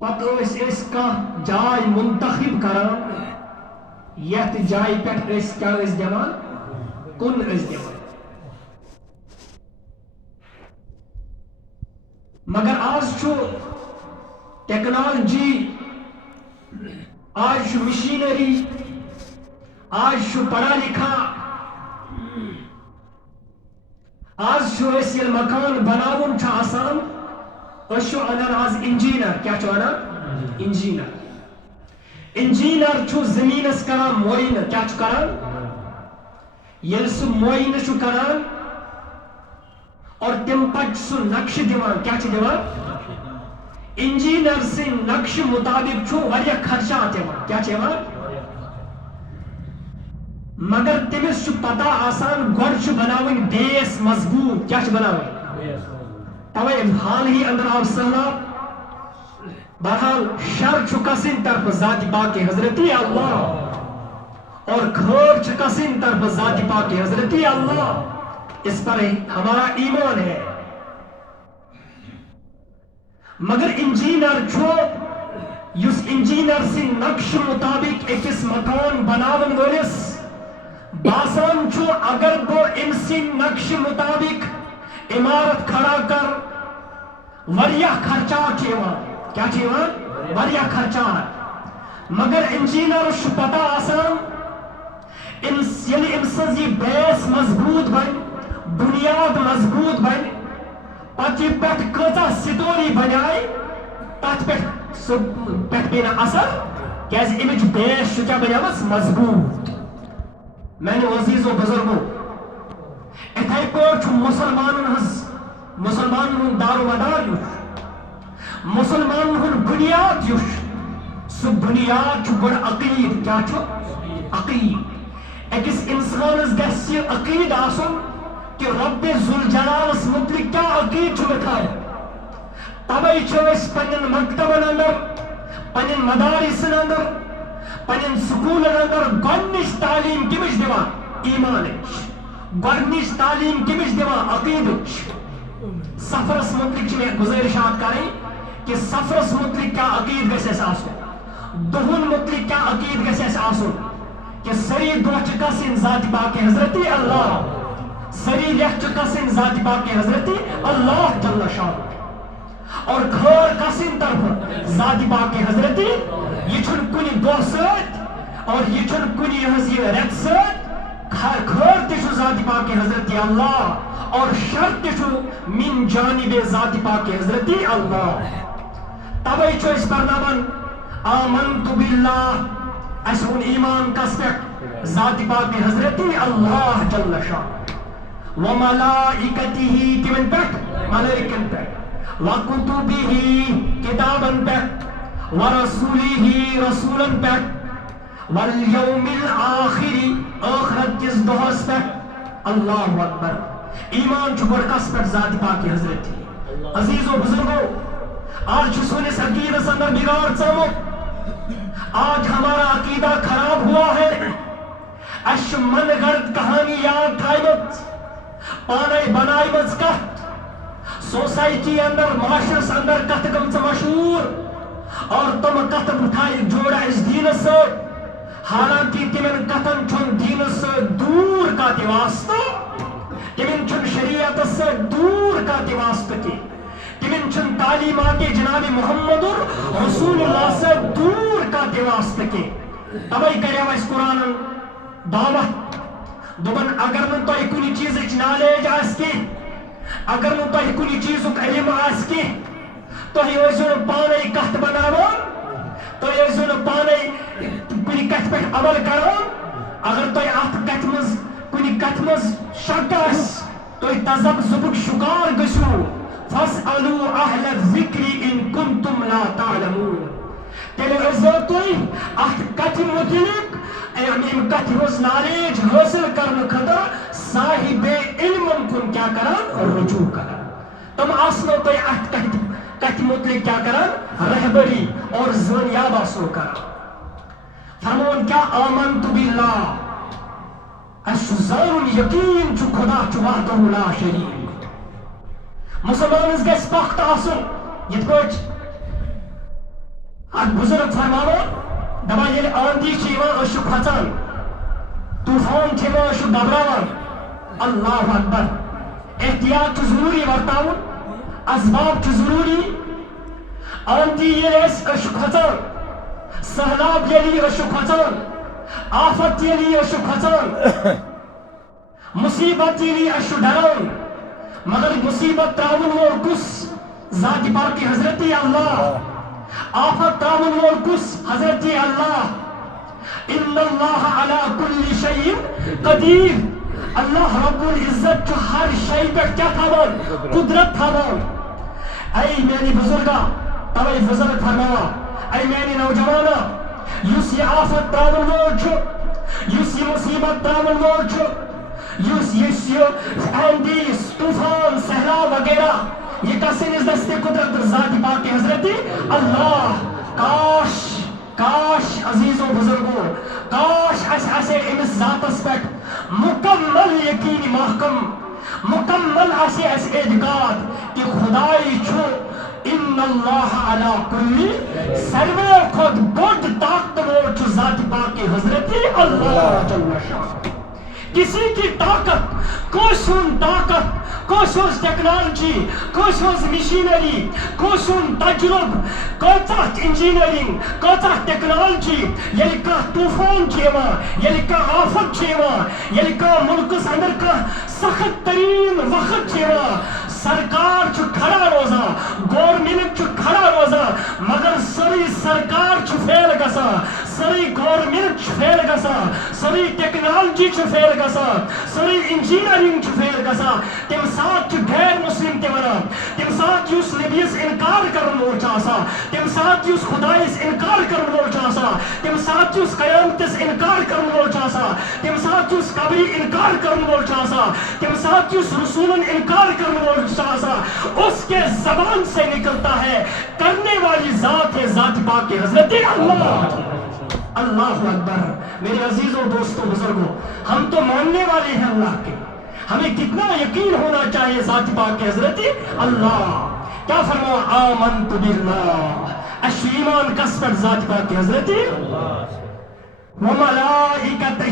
پتہ ٲسۍ کانٛہہ جاے منتخب کران یتھ جایہِ پٮ۪ٹھ أسۍ کیٛاہ ٲسۍ دِوان کُن ٲسۍ دِوان مگر آز چھُ ٹیکنالوجی آج چھُ مشیٖنری آج چھُ پڑھا لکھا آز چھُ أسۍ ییٚلہِ مکان بناوُن چھُ آسان أسۍ چھُ انان آز انجیٖنر کیٛاہ چھُ انان انجیٖنر چھُ زٔمیٖنس کران معاینہٕ کیٛاہ چھُ کران ییٚلہِ سُہ معاینہٕ چھُ کران اور تمہِ پتہٕ چھُ سُہ نقشہٕ دِوان کیٛاہ چھُ دِوان انجیٖنر سٕنٛدۍ نقشہٕ مُطابق چھُ واریاہ خرچات یِوان کیٛاہ چھُ یِوان مگر تٔمِس چھُ پتہ آسان گۄڈٕ چھُ بناوٕنۍ بیس مضبوٗط کیٛاہ چھُ بناوٕنۍ توے حال ہی اندر آو سہلاب بہرحال شر چھُ کسٕنۍ طرفہٕ ذاتِ پاکِ حضرتی اللہ اور خیر چھُ کسٕنۍ طرفہٕ ذاتِ پاکِ حضرتی اللہ اس پر ہمارا ایمان ہے مگر انجیٖنر چھُ یُس انجیٖنر سٕنٛدۍ نقشہٕ مُطابق أکِس مکان بناون وٲلِس باسان چھُ اگر بہٕ أمۍ سٕنٛدۍ نقشہٕ مُطابق عمارت کھڑا کر واریاہ خرچات چھِ یِوان کیٛاہ چھِ یِوان واریاہ خرچات مگر انجیٖنرس چھُ پتہ آسان ییٚلہِ أمۍ سٕنٛز یہِ بیس مضبوٗط بنہِ بُنیاد مضبوٗط بنہِ پتہٕ یہِ پٮ۪ٹھ کۭژاہ سٹوری بنایہِ تتھ پٮ۪ٹھ سُہ پٮ۪ٹھ پیٚیہِ نہٕ اثر کیٛازِ اَمِچ بیس چھُ کیٛاہ بنیمٕژ مضبوٗط میانیو عزیٖزو بُزرگو اِتھے پٲٹھۍ چھُ مُسلمانن ہُنٛد دارو مدار یُس مُسلمانن ہُنٛد بُنیاد یُس سُہ بُنیاد چھُ گۄڈٕ عقیٖد کیٛاہ چھُ عقیٖد أکِس اِنسانس گژھِ یہِ عقیٖد آسُن کہ رب ذوالجلالس متعلق کیا عقیٖد چھُ مےٚ تھاوُن تَوَے چھِ أسۍ پننٮ۪ن مکتبن اندر پننٮ۪ن مدارسن اندر پننٮ۪ن سکوٗلن اندر گۄڈنِچ تعلیٖم کٔمِچ دِوان ایٖمانٕچ گۄڈنِچ تعلیٖم کٔمِچ دِوان عقیٖدٕچ سفرس متعلق چھِ مےٚ گُزٲرِشات کرٕنۍ کہ سفرس متعلق کیٛاہ عقیٖد گژھِ اَسہِ آسُن دۄہن متعلق کیٛاہ عقیٖد گژھِ اَسہِ آسُن کہ سٲری دۄہ چھِ گژھٕنۍ ذاتِ پاکِ حضرتی اللہ ساری ریٚتھ چھِ گژھٕنۍ ذاتِ پاکِ حضرتی اللہ جل شانہ اور خٲر کسٕنۍ طرفہٕ ذاتِ پاکِ حضرتی یہِ چھُنہٕ کُنہِ دۄہ سۭتۍ اور یہِ چھُنہٕ کُنہِ یِہٕنٛز یہِ رٮ۪تہٕ سۭتۍ خٲر تہِ چھُ ذاتِ پاکِ حضرتی اللہ اور شر تہِ چھُ من جانب ذاتِ پاکِ حضرتی اللہ تَوَے چھُ أسۍ پرناوان آمنت باللہ اَسہِ اوٚن ایٖمان کس پٮ۪ٹھ ذاتِ پاکِ حضرتی اللہ جل شانہ وملائکتہ کمن پٮ۪ٹھ ملائکن پٮ۪ٹھ وکتبہ کتابن پٮ۪ٹھ ورسولہ رسولن پٮ۪ٹھ والیوم الآخر ٲخرت کِس دۄہس پٮ۪ٹھ اللہ اکبر ایٖمان چھُ گۄڈٕ کس پٮ۪ٹھ ذاتِ پاکِ حضرتی عزیزو بزرگو آج چھُ سٲنِس عقیٖدس اندر بگاڑ ژامُت آج ہمارا عقیدہ خراب ہوا ہے اَسہِ چھُ من گڑھ کہانی یاد تھایمٕژ پانے بنایمٕژ کتھ سوسائٹی اندر معاشرس اندر کتھ گٔمژٕ مشہوٗر اور تِم کتھٕ تھایہِ جوڑا أسۍ دیٖنس سۭتۍ حالانکہِ تِمن کتھن چھُنہٕ دیٖنس سۭتۍ دوٗر کانٛہہ تہِ واسطہٕ تِمن چھُنہٕ شریعتس سۭتۍ دوٗر کانٛہہ تہِ واسطہٕ کینٛہہ تِمن چھُنہٕ تعلیٖماتِ جنابِ محمد رسول اللہ سۭتۍ دوٗر کانٛہہ تہِ واسطہٕ کینٛہہ تَوَے کریو اَسہِ قرآنن دعوت دوٚپُن اگر نہٕ تۄہہِ کُنہِ چیٖزٕچ نالیج آسہِ کینٛہہ اگر نہٕ تۄہہِ کُنہِ چیٖزُک علم آسہِ کینٛہہ تُہۍ ٲسِو نہٕ پانے کتھ بناوان تُہۍ ٲسِو نہٕ پانے کُنہِ کتھِ پٮ۪ٹھ عمل کران اگر تۄہہِ اتھ کتھِ منٛز کُنہِ کتھِ منٛز شک آسہِ تُہۍ تذبذبُک شکار گٔژھِو فاسألوا اہل الذکر ان کنتم لا تعلمون تیٚلہِ ٲسۍزیو تُہۍ اتھ کتھِ متعلق امہِ کتھِ ہٕنٛز نالیج حٲصِل کرنہٕ خٲطرٕ صاحب علمن کُن کیٛاہ کران رجوع کران تِم آسنو تۄہہِ اتھ کتھِ متعلق کیٛاہ کران رہبری اور زٲنیاب آسنو کران فرمون کیٛاہ آمنت باللہ اَسہِ چھُ زانُن یقیٖن چھُ خدا چھُ وحدہ لا شریٖک مسلمانس گژھِ پخت آسُن یِتھ پٲٹھۍ اک بزرگ فرماو دپان ییٚلہِ آندھی چھِ یِوان أسۍ چھِ کھۄژان طوفان چھِ یِوان أسۍ چھِ گھبراوان اللہ اکبر احتیاط چھُ ضروٗری ورتاوُن اسباب چھُ ضروٗری آندھی ییٚلہِ أسۍ چھِ کھۄژان سہلاب ییٚلہِ یی أسۍ چھِ کھۄژان آفت ییٚلہِ یی أسۍ چھِ کھۄژان مصیبت ییٚلہِ یی أسۍ چھِ ڈران مگر مصیبت تراون وول کُس ذات پاک حضرت اللہ آفت تراون وول کُس حضرت اللہ ان اللہ علی کل شیء قدیر اللہ رب العزت چھُ ہر شے پٮ۪ٹھ کیٛاہ تھاوان قدرت تھاوان اے میانہِ بزرگا توے بزرگ فرماوان اے میانہِ نوجوانا یُس یہِ آفت تراون وول چھُ یُس یہِ مصیبت تراون وول چھُ یُس یہِ آندھی طوفان سہلاب وغیرہ یہ کسنِس دستے قدرت ذات پاک حضرت اللہ کاش کاش عزیزو بزرگو کاش اسے امس ذاتس پہ مکمل یقین محکم مکمل اسے اعتقاد کہ خدائی چھو ان اللہ علی کل سروے کھت بڑ طاقت وول چھو ذات پاک حضرت اللہ جل شانہ کسی کی طاقت کوسون طاقت کوسوز ٹیکنالوجی کوسوز مشینری کوسون تجرب کوتاہ انجینئرنگ کوتاہ ٹیکنالوجی ییٚلہِ کانٛہہ طوفان چھُ یِوان ییٚلہِ کانٛہہ آفت چھُ یِوان ییٚلہِ کانٛہہ مُلکس اندر کانٛہہ سخت ترین وقت چھُ یِوان سرکار چھُ کھڑا روزان گورمنٹ چھُ کھڑا روزان مگر سٲری سرکار چھُ فیل گژھان سٲری گورمنٹ چھُ فیل گژھان سٲری ٹیکنالوجی چھُ فیل گژھان سٲری انجینئرنگ چھُ فیل گژھان تمہِ ساتہٕ چھُ غیر مسلم تہِ ونان تمہِ ساتہٕ یُس نبیَس انکار کرن وول چھُ آسان تمہِ ساتہٕ یُس خدایس انکار کرن وول چھُ آسان تمہِ ساتہٕ یُس قیامتس انکار کرن وول چھُ آسان تمہِ ساتہٕ یُس قبری انکار کرن وول چھُ آسان تمہِ ساتہٕ یُس رسولن انکار کرن وول چھُ آسان اس کے زبان سے نکلتا ہے کرنے والی ذات ہے ذات پاک حضرت اللہ اللہ اکبر میرے عزیزوں دوستوں بزرگوں ہم تو ماننے والے ہیں اللہ کے ہمیں کتنا یقین ہونا چاہیے ذات پاک حضرت اللہ کیا فرمایا آمنت باللہ اش ایمان کس پر ذات پاک حضرت وملائکتہ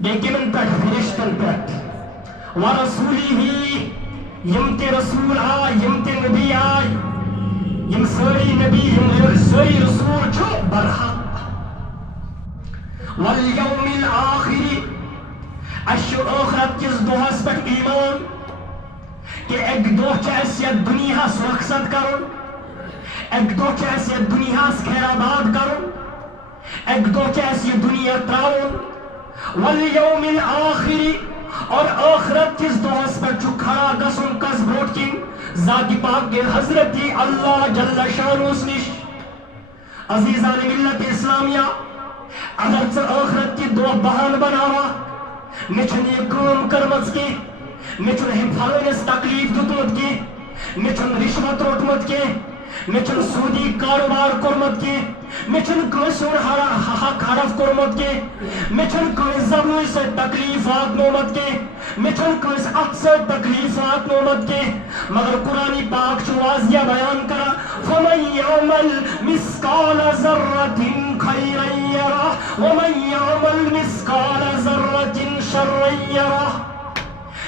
لیکن پر فرشتن پر ورسولہ یم تے رسول آئے یم تے نبی آئے یم ساری نبی یم ساری رسول چھو برحق والیوم الآخری اشو آخرت کس دوہس پر ایمان کہ ایک دوہ چاہیس یا دنیا سرخصت کرن ایک دوہ چاہیس یا دنیا خیر آباد کرن ایک دوہ چاہیس یا دنیا تراؤن والیوم الآخری اور آخرت کس دوہس پر چھو کھڑا گسن کس بروٹ کن ذات پاک کے حضرت اللہ جل شانہ نش عزیزان ملت اسلامیہ اگر ژٕ آخرت کی دۄہ بہان بناوا مےٚ چھُنہٕ یہِ کٲم کٔرمٕژ کینٛہہ مےٚ چھُنہٕ ہُمۍ پھلٲنِس تکلیٖف دیُتمُت کینٛہہ مےٚ چھُنہٕ رِشوت روٚٹمُت کینٛہہ مےٚ چھُنہٕ سوٗدی کاروبار کوٚرمُت کینٛہہ مےٚ چھُنہٕ کٲنٛسہِ ہُنٛد حق ہڑف کوٚرمُت کینٛہہ مےٚ چھُنہٕ کٲنٛسہِ زبٲنۍ سۭتۍ تکلیٖف واتنومُت کینٛہہ مےٚ چھُنہٕ کٲنٛسہِ اَتھٕ سۭتۍ تکلیٖف واتنومُت کینٛہہ مگر قرآنِ پاک چھُ واضح بیان کران فَمَن یعمل مثقال ذرة خیرا یرہ ومن یعمل مثقال ذرة شرا یرہ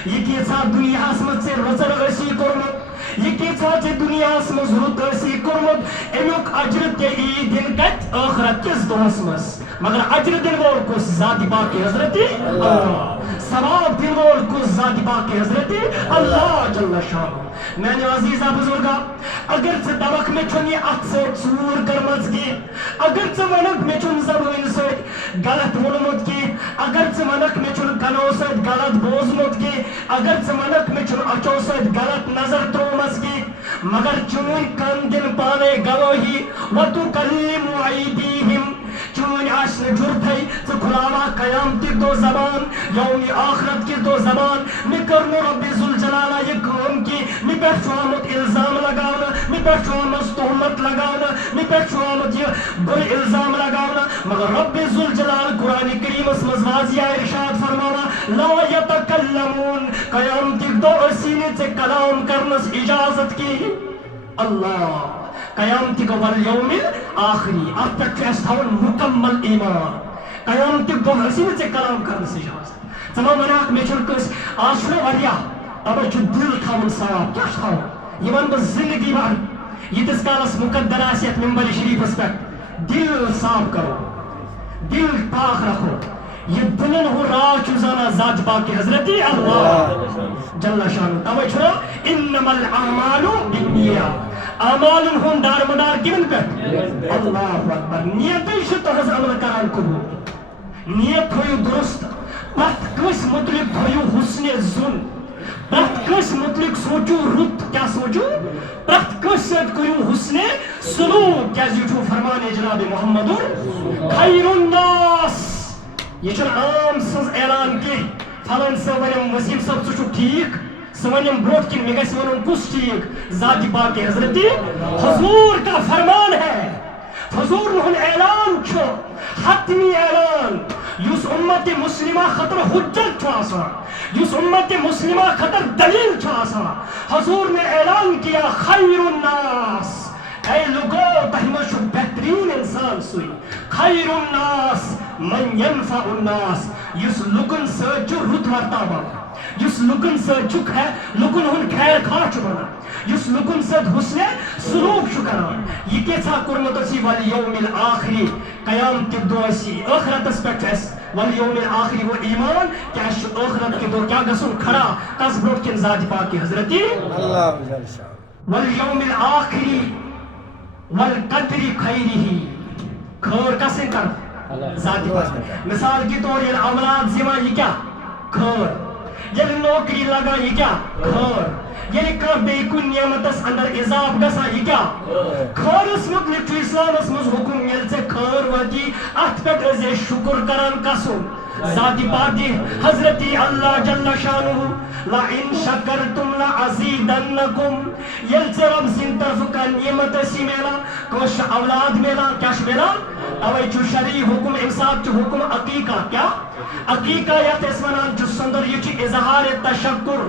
یہ کیژاہ دنیاہس منٛز ژےٚ رٕژر ٲسی کوٚرمُت یہ کیژاہ ژےٚ دنیاہس منٛز رُت ٲسی کوٚرمُت امیُک اجر ژےٚ یی دِنہٕ کتہِ ٲخرت کِس دۄہس منٛز مگر اجر دِنہٕ وول کُس ذات پاک حضرت اللہ ثواب دِنہٕ وول کُس ذات پاک حضرت اللہ جل شانہ میانہِ عزیزا بزرگا اگر ژٕ دپکھ مےٚ چھُنہٕ یہِ اتھٕ سۭتۍ ژوٗر کٔرمٕژ کینٛہہ اگر ژٕ ونکھ مےٚ چھُنہٕ زبٲنۍ سۭتۍ غلط ووٚنمُت کینٛہہ اگر ژٕ ونکھ مےٚ چھُنہٕ کنو سۭتۍ غلط بوزمُت کینٛہہ اگر ژٕ ونکھ مےٚ چھُنہٕ اچھو سۭتۍ غلط نظر ترٲومٕژ کینٛہہ مگر چٲنۍ کن دِن پانے گوٲہی وتکلم ایدیہم چٲنۍ آسہِ نہٕ جُرتھے ژٕ کھُلاوا قیامتٕکۍ دۄہ زبان یومِ آخرت کِس دۄہ زبان مےٚ کٔر نہٕ رۄبِ ذوالجلالہ یہِ کٲم کینٛہہ مےٚ پٮ۪ٹھ چھُ آمُت الزام لگاونہٕ مےٚ پٮ۪ٹھ چھُ آمٕژ تہمت لگاونہٕ مےٚ پٮ۪ٹھ چھُ آمُت یہِ بُرٕ الزام لگاونہٕ مگر رۄبِ ذوالجلال قرآنِ کریٖمس منٛز واضح ارشاد فرماوان لا یتکلمون قیامتٕکۍ دۄہ ٲسی نہٕ ژےٚ کلام کرنس اجازت کینٛہہ اللہ قیامتی کو والیوم آخری ات پہ اس تھاون مکمل ایمان قیامتی دو ہسی سے کلام کرنے سے اجازت ثم وناک میں چھن کس آج چھنے وریا اب چھ دل تھاون صاف کیا تھاون یہ ون زندگی بار یتس کالس مقدر آسیت ممبر شریف اس پہ دل صاف کرو دل پاک رکھو یہ دلن ہو راہ چوزانا ذات پاک حضرتی اللہ جل شانو توے چھو انما الاعمال بالنیات اعمالن ہون دار مدار کمن پہ اللہ اکبر نیت چھ تہذ عمل کران قبول نیت تھویو درست پرت کس متعلق تھویو حسن زن پرت کس متعلق سوچو رت کیا سوچو پرت کس سید کریو حسن سلوک کیا زیچو فرمان جناب محمد خیر الناس یہ چھن عام سز اعلان کی فلن سے ونیم وسیم صاحب ژٕ چھُکھ ٹھیک سہ ونیم برونٛٹھ کِنۍ مےٚ گژھِ ونُن کُس ٹھیک ذات پاک حضرتی حضور کا فرمان ہے حضور ہُنٛد اعلان چھُ حتمی اعلان یُس اُمت مسلمہ خٲطرٕ حجت چھُ آسان یُس اُمت مسلمہ خٲطرٕ دلیل چھُ آسان حضور نے اعلان کیا خیر الناس اے لوگو تہ منٛز چھُ بہترین انسان سُے خیر الناس من ينفع الناس یُس لُکن سۭتۍ چھُ رُت ورتاوان یُس لُکن سۭتۍ چھُ لُکن ہُنٛد خیر خواہ چھُ بنان یُس لُکن سۭتۍ حسنِ سلوک چھُ کران یہ کیٛاہ کوٚرمُت اسی والیوم الآخری قیامتٕکۍ دۄہ ٲسی ٲخرتس پٮ۪ٹھ چھُ اَسہِ والیوم الآخری وہ ایمان کہ اَسہِ چھُ ٲخرت کہِ دۄہ کیٛاہ گژھُن کھڑا کس برونٛٹھ کِنۍ ذات پاک حضرتی والیوم الآخری والقدر خیرہ خیر کسن طرف ذات پاک مثال کے طور یہ اولاد زیوان یہ کیا خیر یہ نوکری لگا یہ کیا خیر یہ کان بے کن نعمتس اندر اضاف گسا یہ کیا خیرس متعلق چھُ اسلامس مز حکم یل سے خیر واتی ات پہ ازے شکر کران کسن ذات پاک حضرتی اللہ جل شانہ لئن شکرتم لازیدنکم یل سے رب سن طرف کا نعمت سی میلا کوش اولاد میلا کیا میلا اوے چھُ شرعی حکم امساک چھُ حکم عقیقہ کیا عقیقہ یت اس ونان چھُ سندر یہ چھُ اظہار تشکر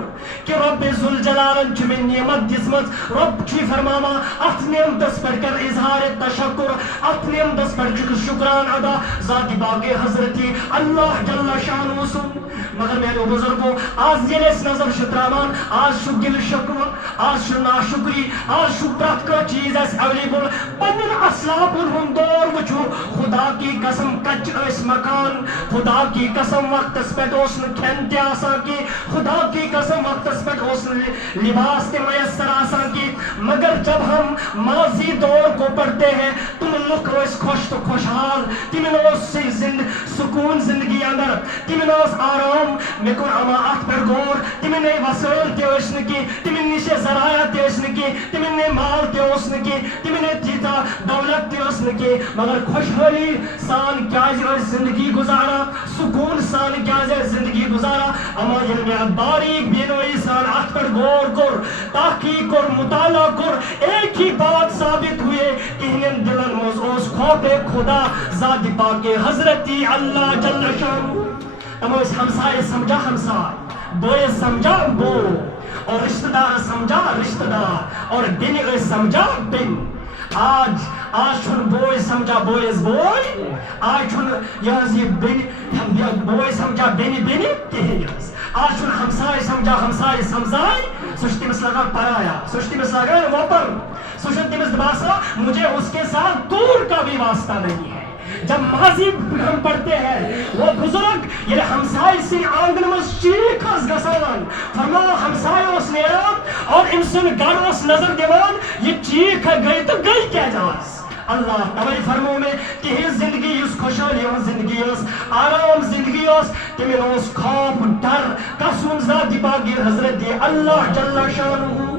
کہ رب ذوالجلالن چھُ مےٚ نعمت دِژمٕژ رب چھُ فرماوان اتھ نعمتس پٮ۪ٹھ کر اظہار تشکر اتھ نعمتس پٮ۪ٹھ چھُ شکران ادا ذات پاک حضرتی اللہ جل شانہ سُنٛد مگر میانو بزرگو آج ییٚلہِ أسۍ نظر چھِ تراوان آج چھُ دل شکوہ آج چھُ ناشکری آج چھُ پرٛٮ۪تھ کانٛہہ چیٖز اَسہِ ایویلیبل پننٮ۪ن اسلافن ہُنٛد دور وٕچھو خدا کی قسم کچ ٲسۍ مکان خدا کی قسم وقتس پٮ۪ٹھ اوس نہٕ کھٮ۪ن تہِ آسان کینٛہہ خدا کی قسم وقتس پٮ۪ٹھ اوس نہٕ لباس تہِ میسر آسان کینٛہہ مگر جب ہم ماضی دور کو پڑھتے ہیں تم لُکھ ٲسۍ خۄش تہٕ خۄشحال تِمن اوس سکوٗن زندگی اندر تِمن اوس آرام مےٚ کوٚر اما اتھ پٮ۪ٹھ غور تِمن نٔے وسٲیل تہِ ٲسۍ نہٕ کینٛہہ تِمن نِش ذرایع تہِ ٲسۍ نہٕ کینٛہہ تِمن نٔے مال تہِ اوس نہٕ کینٛہہ تِمن نٔے تیٖژاہ دولت تہِ ٲس نہٕ کینٛہہ مگر خۄشحٲلی سان کیازِ ٲسۍ زندگی گزاران سکوٗن سان کیازِ ٲسۍ زندگی گزاران اما ییٚلہِ مےٚ باریٖک بینٲیی سان اتھ پٮ۪ٹھ غور کوٚر تحقیق کوٚر مطالعہ کوٚر ایک ہی بات ثابت ہوئے تِہنٛدٮ۪ن دلن منٛز اوس خوف خدا ذات پاک حضرتی اللہ جل شانہ تم ٲسۍ ہمسایہ سمجھا ہمساے بٲیس سمجھا بو اور رشتہ دار سمجھا رشتہ دار اور بیٚنہِ ٲسۍ سمجھا بیٚنہِ آج چھُنہٕ بوے سمجھا بٲیس بوے آج چھُنہٕ یہ بیٚنہِ بوے سمجھا بیٚنہِ بیٚنہِ کِہیٖنۍ حظ آج چھُنہٕ ہمساے سمجھا ہمساے سمجھاے سُہ چھُ تٔمِس لگان پرایا سُہ چھُ تٔمِس لگان وۄپر سُہ چھُ تٔمِس باسان مجھے اس کے ساتھ دور کا بھی واسطہ نہیں ہے جب ماضی ہم پڑھتے ہیں وہ بزرگ یہ ہمسائے سن آنگن میں چیخ اس گسان فرمایا ہمسائے اس نیران اور انسان گھر اس نظر دیوان یہ چیخ گئی تو گئی کیا جاس اللہ توے فرمو میں تہذ زندگی اس خوشحالی زندگی اس آرام زندگی اس تمن اس خوف ڈر کسون ذات پاک حضرت اللہ جل شانہ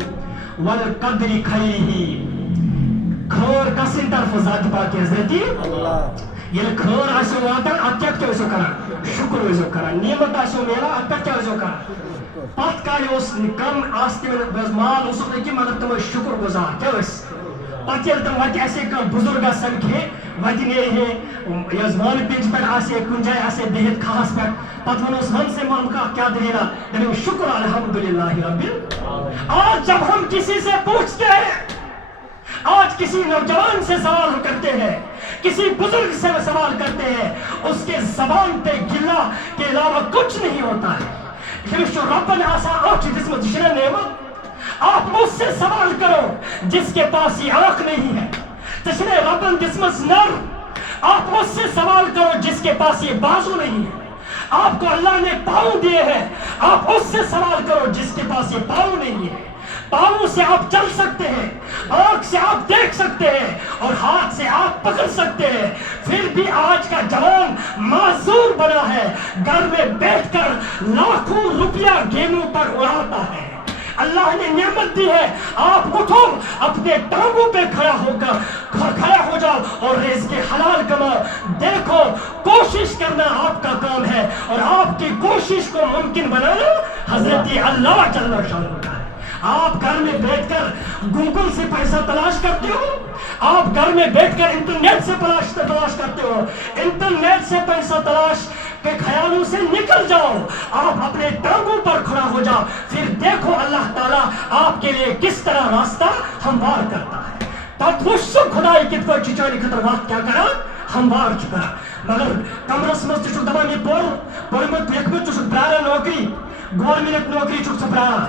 والقدر خیرہ خیر کسن طرف ذات پاک حضرت اللہ یل خیر آسو واتان ات کیا ٲسِو کران شکر ٲسِو کران نعمت آسو میلان ات پٮ۪ٹھ کیا ٲسِو کران پتھ کالہِ اوس کم آس تمن مال اوسُکھ نہٕ کینٛہہ مگر تم ٲسۍ شکر گزار کیا ٲسۍ پتہٕ ییٚلہِ تم وتہِ آسہِ کانٛہہ بُزرگ سمکھِ وتہِ نیرِ ہے یۄس وانہٕ پِنٛج پٮ۪ٹھ آسہِ کُنہِ جایہِ آسہِ بِہِتھ کھہس پٮ۪ٹھ پتہٕ ونوس ون سے مام کانٛہہ کیا دلیلا دپو شکر الحمدللہ رب آج جب ہم کسی سے پوچھتے ہیں آج کسی نوجوان سے سوال کرتے ہیں، کسی بزرگ سے سوال کرتے ہیں، اس کے زبان پہ گلہ کے علاوہ کچھ نہیں ہوتا ہے. ربنا ایسا آنکھ جس میں دشنا نعمت، آپ مجھ سے سوال کرو جس کے پاس یہ آنکھ نہیں ہے. تشنے ربن جس میں نر، آپ مجھ سے سوال کرو جس کے پاس یہ بازو نہیں ہے. آپ کو اللہ نے پاؤں دیے ہیں، آپ اس سے سوال کرو جس کے پاس یہ پاؤں نہیں ہے. پاؤں سے آپ چل سکتے ہیں، آنکھ سے آپ دیکھ سکتے ہیں، اور ہاتھ سے آپ پکڑ سکتے ہیں، پھر بھی آج کا جوان معذور بنا ہے، گھر میں بیٹھ کر لاکھوں روپیہ گیموں پر اڑاتا ہے. اللہ نے نعمت دی ہے، آپ اٹھو، اپنے ٹانگوں پہ کھڑا ہو جاؤ اور رزق حلال کماؤ. دیکھو، کوشش کرنا آپ کا کام ہے، اور آپ کی کوشش کو ممکن بنانا حضرت اللہ جل شانہ کا ہے. آپ گھر میں بیٹھ کر گوگل سے پیسہ تلاش کرتے ہو، آپ گھر میں بیٹھ کر انٹرنیٹ سے تلاش کرتے ہو. انٹرنیٹ سے پیسہ تلاش کے خیالوں سے نکل جاؤ، آپ اپنے ٹانگوں پر کھڑا ہو جاؤ، پھر دیکھو اللہ تعالیٰ آپ کے لیے کس طرح راستہ ہموار کرتا ہے. تب وہ خدائی کت کو چچانی خطر وقت کیا کرا ہموار چکا. مگر کمرس مز تک دپان یہ پورمت لیکھمت برارا نوکری، گورنمنٹ نوکری چھ برارا.